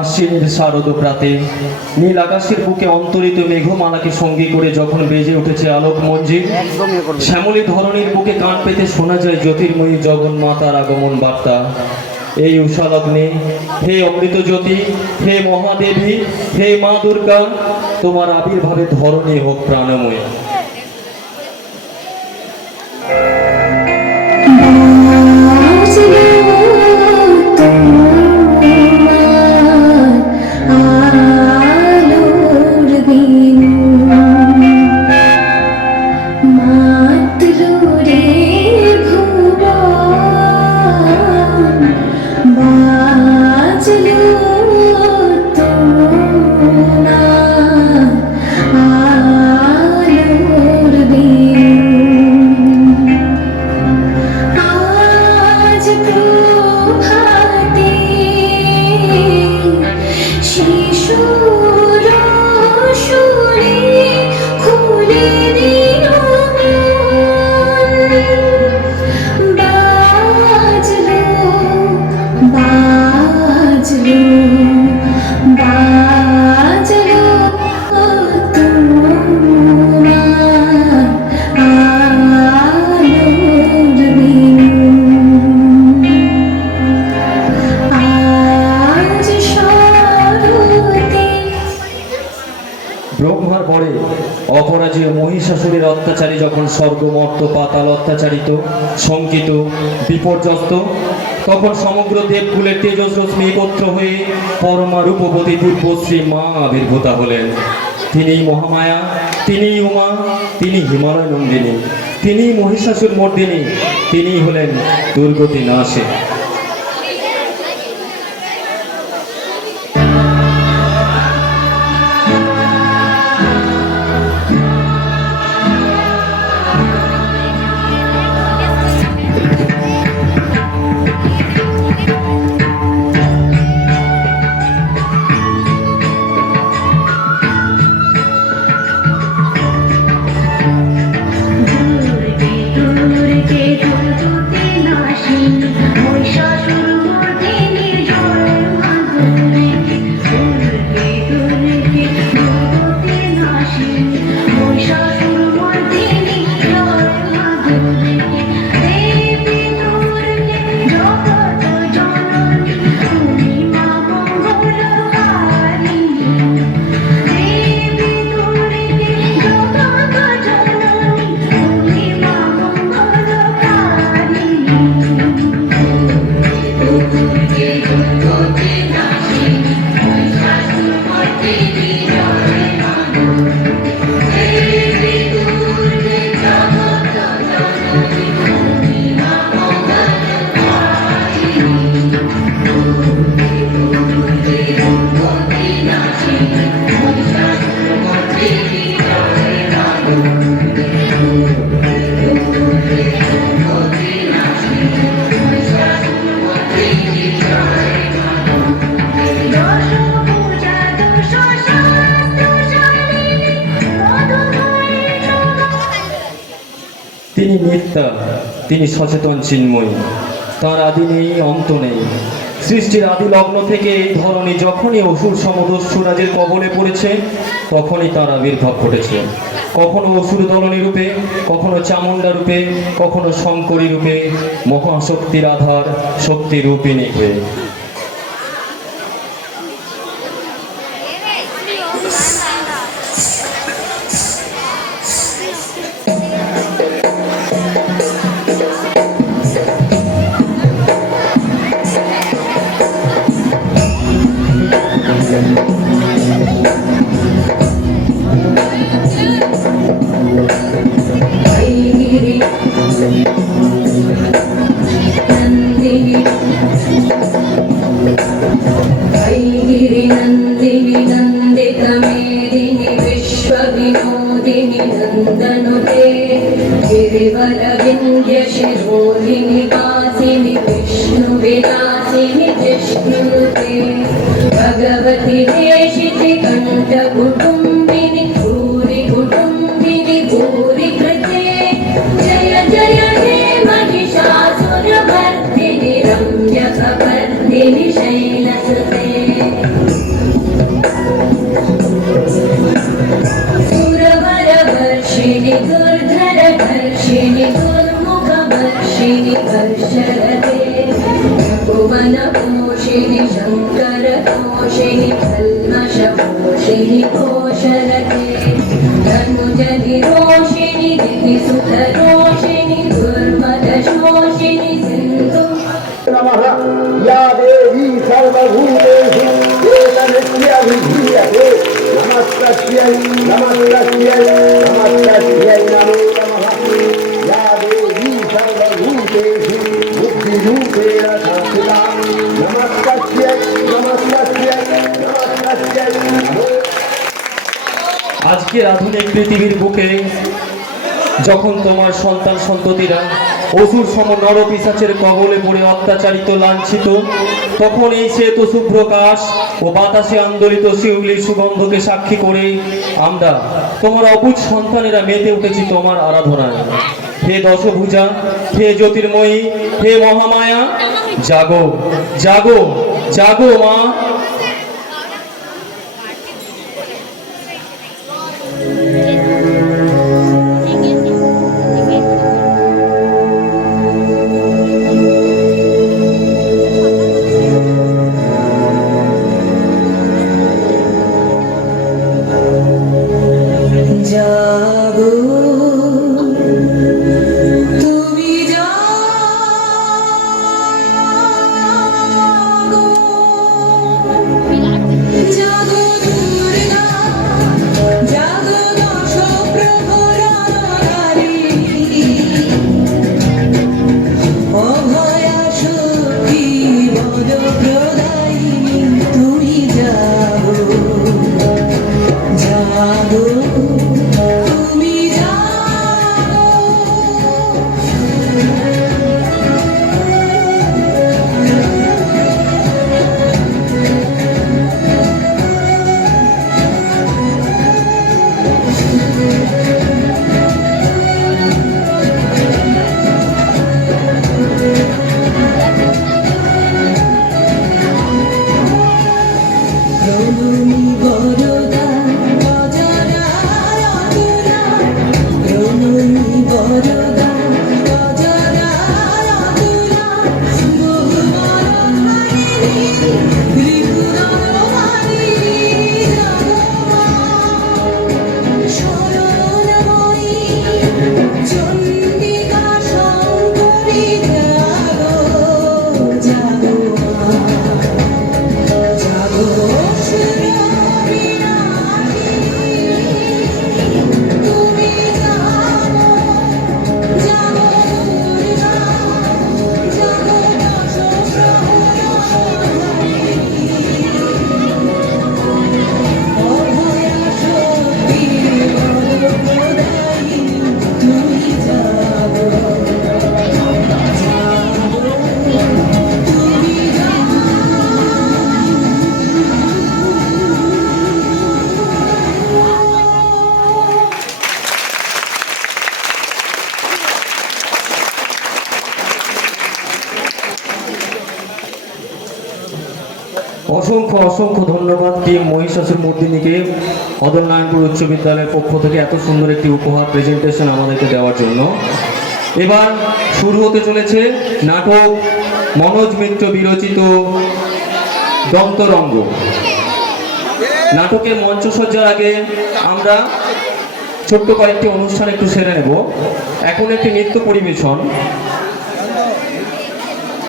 আশ্বিনের শারদ প্রাতে। নীল আকাশের বুকে অন্তরিত মেঘমালাকে সঙ্গী করে যখন বেজে উঠেছে আলোক মঞ্জিল শ্যামলী ধরনীর বুকে কান পেতে শোনা যায় জ্যোতির্ময়ী জগন্মাতার আগমন বার্তা। এই উষালগ্নে হে অমৃত জ্যোতি হে মহাদেবী হে মা দুর্গা তোমার আবির্ভাবে ধরণী হোক প্রাণময়ী। স্বর্গমর্ত পাতাল অত্যাচারিত, শঙ্কিত, বিপর্যস্ত। তখন সমগ্র দেবকুলের তেজস্রশ্মি একত্র হয়ে পরমা রূপবতী দিব্যশ্রী মা আবির্ভূতা হলেন। তিনি মহামায়া তিনি উমা তিনি হিমালয় নন্দিনী তিনি মহিষাসুর মর্দিনী তিনি হলেন দুর্গতি নাশে তিনি নিত্যা তিনি সচেতন চিন্ময়ী। তার আদি নেই অন্ত নেই। সৃষ্টির আদি লগ্ন থেকে এই ধরনী যখনই অসুর সমদস্যুরাজের কবলে পড়েছে, তখনই তার আবির্ভাব ঘটেছে। কখনো অসুর দলনী রূপে, কখনো চামুণ্ডা রূপে, কখনো শঙ্করী রূপে, মহাশক্তির আধার শক্তি রূপিণী হয়ে। नन्दनुते गिरिवरविन्द्यशिरोहिणि वासिनि विष्णुविलासिनि जिष्णुते భగవతి దేశితి కంఠ కుటుంబిని భూరి కుటుంబిని భూరి కృతే జయ జయ హే మహిషాసుర భర్తిని రమ్య కపర్తిని శయ शङ्करतोषिणि कल्मषपोषिणि कोशरते धनुजनिरोषिणि दितिसुतरोषिणि दुर्मदशोषिणि सिन्धु नमः या देवी सर्वभूतेषु एकनित्यभिधीयते नमस्तस्यै नमस्तस्यै नमस्तस्यै नमो नमः या देवी सर्वभूतेषु बुद्धिरूपेण संस्थिता नमस्तस्यै আজকের আধুনিক পৃথিবীর বুকে যখন তোমার সন্তান সন্ততিরা অসুর সম নরপিসাচের কবলে পড়ে অত্যাচারিত, লাঞ্ছিত, তখন এই শ্বেত শুভ্র কাশ ও বাতাসে আন্দোলিত শিউলির সুগন্ধকে সাক্ষী করে আমরা, তোমার অবুজ সন্তানেরা মেতে উঠেছি তোমার আরাধনায়। হে দশভূজা, হে জ্যোতির্ময়ী, হে মহামায়া, জাগো জাগো জাগো মা অসংখ্য অসংখ্য ধন্যবাদ টিম মহিষাসুর মর্দিনীকে অদল নারায়ণপুর উচ্চ বিদ্যালয়ের পক্ষ থেকে এত সুন্দর একটি উপহার প্রেজেন্টেশন আমাদেরকে দেওয়ার জন্য। এবার শুরু হতে চলেছে নাটক মনোজ মিত্র বিরচিত দন্তরঙ্গ। নাটকের মঞ্চসজ্জার আগে আমরা ছোট্ট কয়েকটি অনুষ্ঠান একটু সেরে নেব। এখন একটি নৃত্য পরিবেশন।